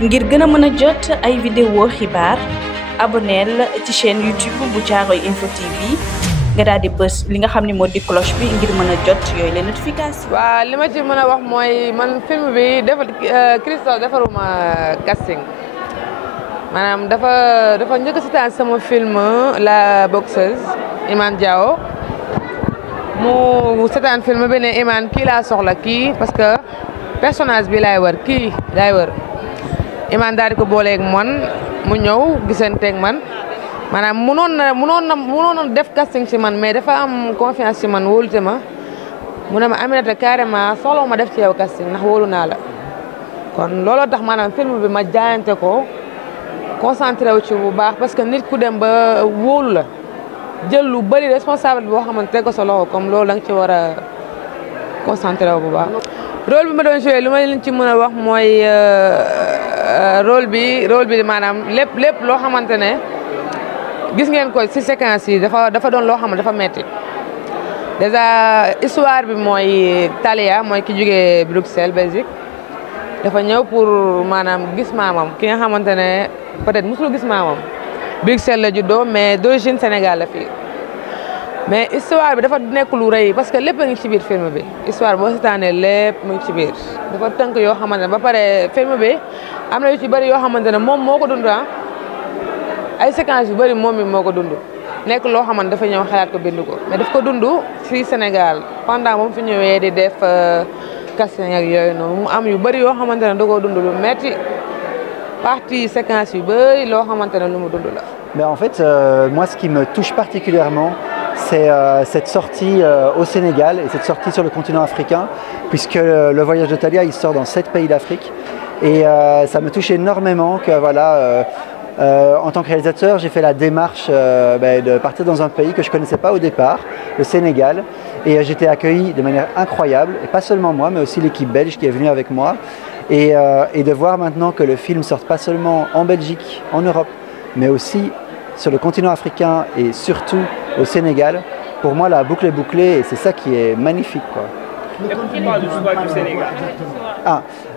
ngir gëna mëna jot ay vidéo xibaar abonneel ci chaîne YouTube bu Caaroy Info TV nga daal di bës li nga xam ne moo di cloche bi ngir mën a jot yooyu les notification. waaw li ma ci mën a wax mooy man film bi Christophe defaruma casting maanaam dafa njëkk a seetaan sama film La boxeuse Imane Diao mu seetaan film bi ne Imane kii laa soxla kii parce que personnage bi laay wër kii laay wër Imane daal di ko booleeg man mu ñëw gisanteeg man maanaam mënoon na def casting ci man mais dafa am confiance ci man wóolute ma mu ne ma Aminata carrément soxla ma def ci yow casting ndax wóolu naa la kon looloo tax maanaam film bi ma jaayante ko concentré wu ci bu baax parce que nit ku dem ba wóolu la jël lu bëri responsable boo xamante teg ko sa loxo comme loolu da nga ci war a concentré wu bu baax. rôle bi ma doon joué li ma leen ci mën a wax mooy rôle bi maanaam lépp loo xamante ne gis ngeen ko ci séquence yi dafa doon loo xam ne dafa metti déjà histoire bi mooy Talia mooy ki jógee Bruxelles Belgique dafa ñëw pour maanaam gis maamam ki nga xamante ne peut-être mosul gis maamam Bruxelles la juddoo mais d'origine Sénégal la fii mais histoire bi dafa nekk lu rëy parce que lépp a ngi ci biir film bi histoire boo seetaanee lépp mu ngi ci biir dafa tënk yoo xamante ne ba pare film bi am na yu ci bëri yoo xamante ne moom moo ko dund ay séquences yu bëri moom mi moo ko dund nekk loo xamante dafa ñëw xalaat ko bind ko mais daf ko dund fii Sénégal pendant moom fi ñëwee di def casting ak yooyu noonu mu am yu bëri yoo xamante ne da koo dund lu metti partie séquence yu bëri loo xamante ne lu mu dund la. Mais en fait, moi, ce qui me touche particulièrement, c'est cette sortie au Sénégal et cette sortie sur le continent africain, puisque le voyage de Talia, il sort dans 7 pays d'Afrique. Et ça me touche énormément que, voilà, en tant que réalisateur, j'ai fait la démarche de partir dans un pays que je ne connaissais pas au départ, le Sénégal. Et j'ai été accueilli de manière incroyable, et pas seulement moi, mais aussi l'équipe belge qui est venue avec moi. Et de voir maintenant que le film sort pas seulement en Belgique, en Europe, mais aussi sur le continent africain et surtout au Sénégal, pour moi la boucle est bouclée et c'est ça qui est magnifique, quoi. Et pourquoi il parle du choix du Sénégal?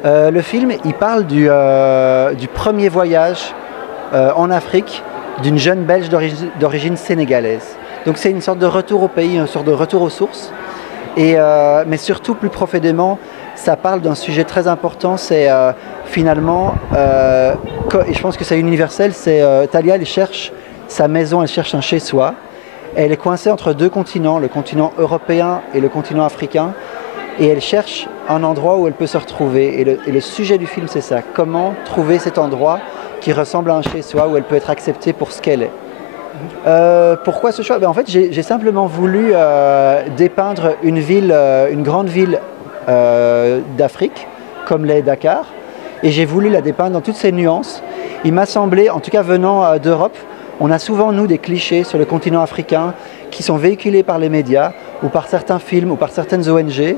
Le film, il parle du premier voyage en Afrique d'une jeune Belge d'origine sénégalaise. Donc c'est une sorte de retour au pays, une sorte de retour aux sources. Mais surtout, plus profondément, ça parle d'un sujet très important, c'est finalement, et je pense que c'est universel, c'est Talia, elle cherche sa maison, elle cherche un chez-soi. Elle est coincée entre deux continents, le continent européen et le continent africain, et elle cherche un endroit où elle peut se retrouver. Et le sujet du film, c'est ça, comment trouver cet endroit qui ressemble à un chez-soi, où elle peut être acceptée pour ce qu'elle est. Pourquoi ce choix? En fait, j'ai simplement voulu dépeindre une ville, une grande ville d'Afrique, comme l'est Dakar, et j'ai voulu la dépeindre dans toutes ses nuances. Il m'a semblé, en tout cas venant d'Europe, on a souvent, nous, des clichés sur le continent africain qui sont véhiculés par les médias ou par certains films ou par certaines ONG.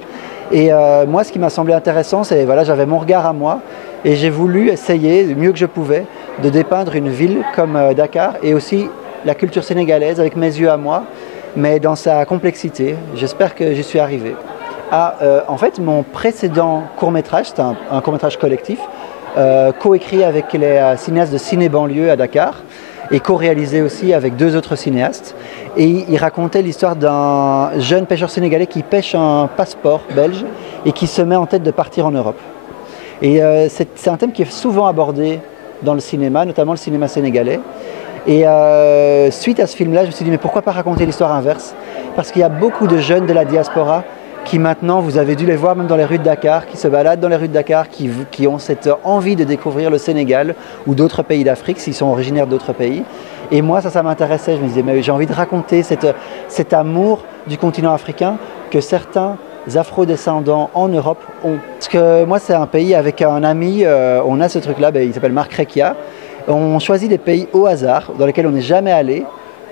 Et moi, ce qui m'a semblé intéressant, c'est voilà, j'avais mon regard à moi et j'ai voulu essayer, du mieux que je pouvais, de dépeindre une ville comme Dakar et aussi la culture sénégalaise avec mes yeux à moi, mais dans sa complexité. J'espère que j'y suis arrivé. En fait, mon précédent court-métrage, c'était un court-métrage collectif, coécrit avec les cinéastes de Ciné-Banlieue à Dakar et co-réalisé aussi avec 2 autres cinéastes. Et il racontait l'histoire d'un jeune pêcheur sénégalais qui pêche un passeport belge et qui se met en tête de partir en Europe. Et c'est un thème qui est souvent abordé dans le cinéma, notamment le cinéma sénégalais. Et suite à ce film-là, je me suis dit, mais pourquoi pas raconter l'histoire inverse? Parce qu'il y a beaucoup de jeunes de la diaspora qui maintenant, vous avez dû les voir même dans les rues de Dakar, qui se baladent dans les rues de Dakar, qui ont cette envie de découvrir le Sénégal ou d'autres pays d'Afrique, s'ils sont originaires d'autres pays. Et moi, ça m'intéressait. Je me disais, mais j'ai envie de raconter cet amour du continent africain que certains afro-descendants en Europe ont. Parce que moi, c'est un pays avec un ami, on a ce truc-là, il s'appelle Marc Rekia. On choisit des pays au hasard, dans lesquels on n'est jamais allé,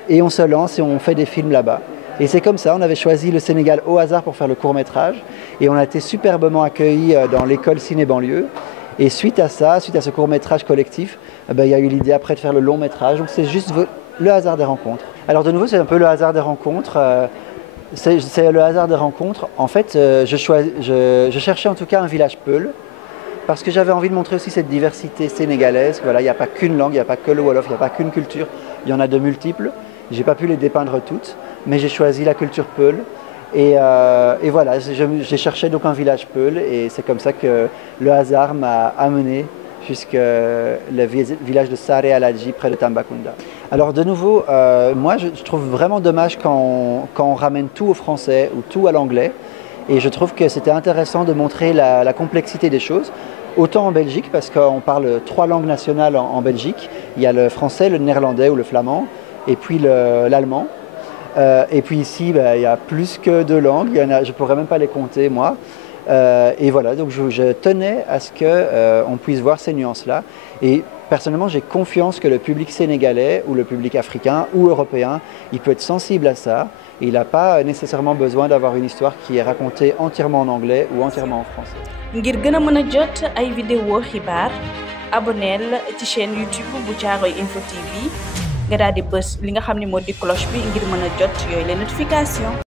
et on se lance et on fait des films là-bas. Et c'est comme ça, on avait choisi le Sénégal au hasard pour faire le court-métrage, et on a été superbement accueillis dans l'école Ciné-Banlieue. Et suite à ça, suite à ce court-métrage collectif, il y a eu l'idée après de faire le long-métrage, donc c'est juste le hasard des rencontres. Alors de nouveau, c'est un peu le hasard des rencontres. C'est le hasard des rencontres. En fait, je cherchais en tout cas un village peul parce que j'avais envie de montrer aussi cette diversité sénégalaise. Voilà, il n'y a pas qu'une langue, il n'y a pas que le Wolof, il n'y a pas qu'une culture, il y en a de multiples. Je n'ai pas pu les dépeindre toutes, mais j'ai choisi la culture Peul. Et voilà, j'ai cherché donc un village Peul et c'est comme ça que le hasard m'a amené jusqu'au village de Sare Aladji près de Tambacounda. Alors de nouveau, moi je trouve vraiment dommage quand on ramène tout au français ou tout à l'anglais. Et je trouve que c'était intéressant de montrer la complexité des choses, autant en Belgique, parce qu'on parle 3 langues nationales en Belgique. Il y a le français, le néerlandais ou le flamand, et puis l'allemand. Et puis ici, il y a plus que 2 langues, je ne pourrais même pas les compter moi. Et voilà, donc je tenais à ce qu'on puisse voir ces nuances-là. Et personnellement, j'ai confiance que le public sénégalais ou le public africain ou européen, il peut être sensible à ça. Et il n'a pas nécessairement besoin d'avoir une histoire qui est racontée entièrement en anglais ou entièrement en français. ngir gën a mën a jot ay vidéo xibaar abonneel ci chaîne YouTube bu Caaroy Info TV nga daal di bës li nga xam ne moo di cloche bi ngir mën a jot yooyu les notifications.